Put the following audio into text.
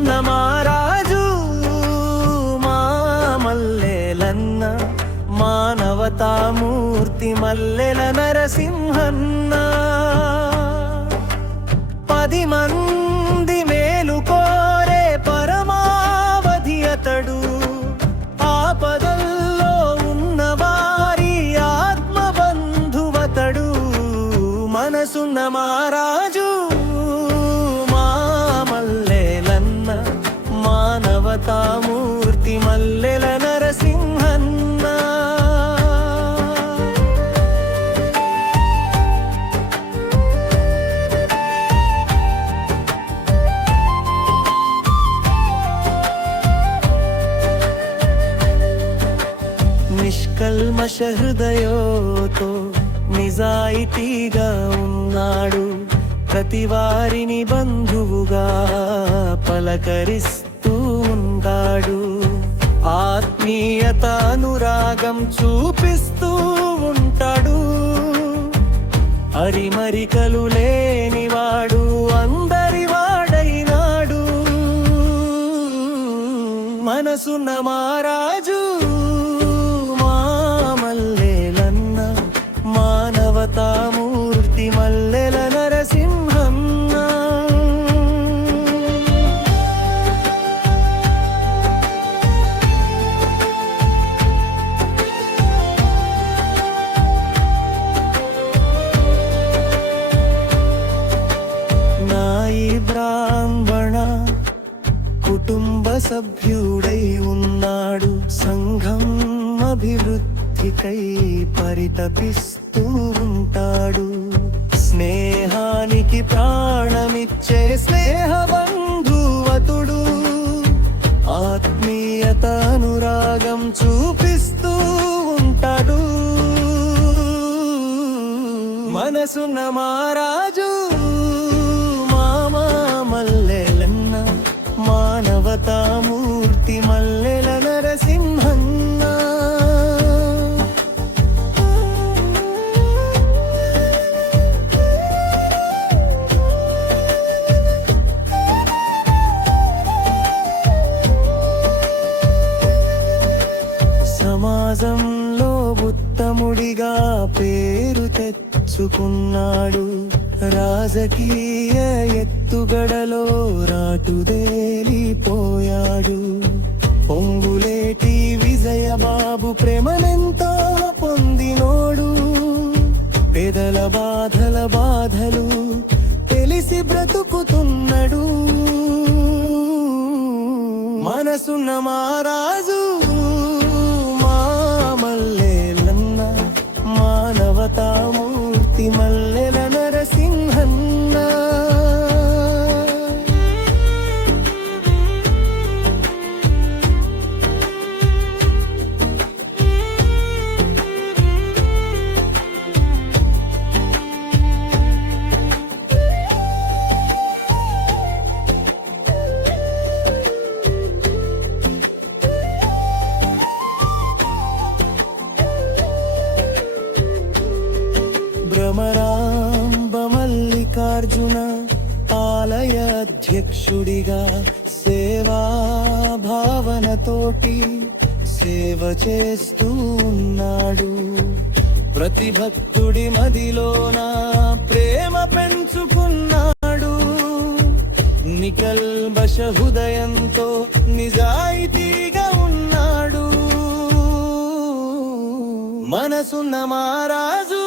మనసున్న మారాజు మా మల్లెలన్న, మానవతామూర్తి మల్లెల నరసింహన్న. 10 మంది మేలు కోరే పరమావధి అతడు, ఆపదల్లో ఉన్నవారి ఆత్మబంధువతడు. మనసున్న మారాజు మా మల్లెలన్న, మానవతామూర్తి మల్లెల నరసింహన్న. నిష్కల్మష హృదయోతో నిజాయితీగా ఉన్నాడు, ప్రతి వారిని బంధువుగా పలకరిస్తూ ఉంటాడు. ఆత్మీయత అనురాగం చూపిస్తూ ఉంటాడు, అరిమరికలు లేనివాడు అందరి వాడైనాడు. మనసున్న మారాజు మా మల్లెలన్న, మానవతామూర్తి మల్లెల నరసింహన్న. నా ఈ బ్రాహ్మణ కుటుంబ సభ్యుడై ఉన్నాడు, సంఘం అభివృద్ధికై పరితపిస్తూ ఉంటాడు. స్నేహానికి ప్రాణమిచ్చే స్నేహబంధువతుడు, ఆత్మీయత అనురాగం చూపిస్తూ ఉంటాడు. మనసున్న మారాజు మామా మల్లెలన్న, మానవతామూర్తి మల్లెల నరసింహన్న. సమాజంలో ఉత్తముడిగా పేరు తెచ్చుకున్నాడు, రాజకీయ ఎత్తుగడలో రాటుదేలిపోయాడు. పొంగులేటి విజయబాబు ప్రేమనెంతో పొందినోడు, పేదల బాధలు తెలిసి బ్రతుకుతున్నాడు. మనసున్న మారాజు మా మల్లెలన్న, మానవతామూర్తి మల్లెల నరసింహన్న. భ్రమరాంబ మల్లికార్జున ఆలయ అధ్యక్షుడిగా సేవా భావనతోటి సేవ చేస్తూ ఉన్నాడు. ప్రతి భక్తుడి మదిలోన ప్రేమ పెంచుకున్నాడు, నికల్మష హృదయంతో నిజాయితీగా ఉన్నాడు. మనసున్న మారాజు